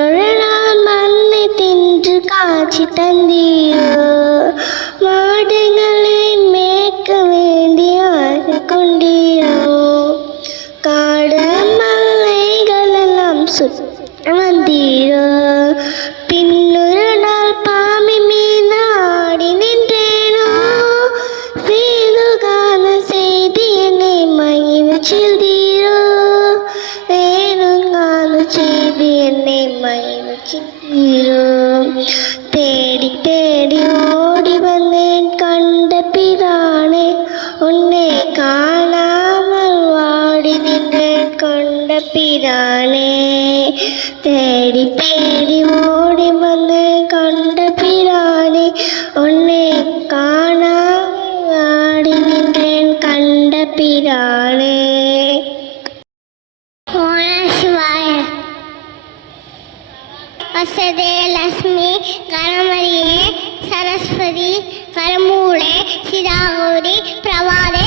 இன்றொரு நாள் மண்ணை தின்று காட்சி தந்தீரோ, மாடுகளை மேய்க்க வேண்டிய ஆசை கொண்டீரோ, காடு மலைகளெல்லாம் சுற்ற வந்தீரோ, பின்னொரு நாள் பாம்பி மீது ஆடி நின்றேனோ, வேணுகான செய்தி என்னை மகிழ செய்தீரோ, வேணுகான செய்தி என்னை மகிழ செய்தீரோ, தேடி தேடி ஓடி வந்தேன் கண்ட பிரானே, உன்னை காணாமல் வாடி நின்றேன் கண்ட பிரானே, தேடி தேடி ஓடி வந்தேன் கண்ட பிரானே, உன்னை காணாமல் வாடி நின்றேன் கண்ட பிரானே. வசதே லக்ஷ்மி கணமரியே சரஸ்வதி கரமூலே சிதாகௌரி பிரபாதே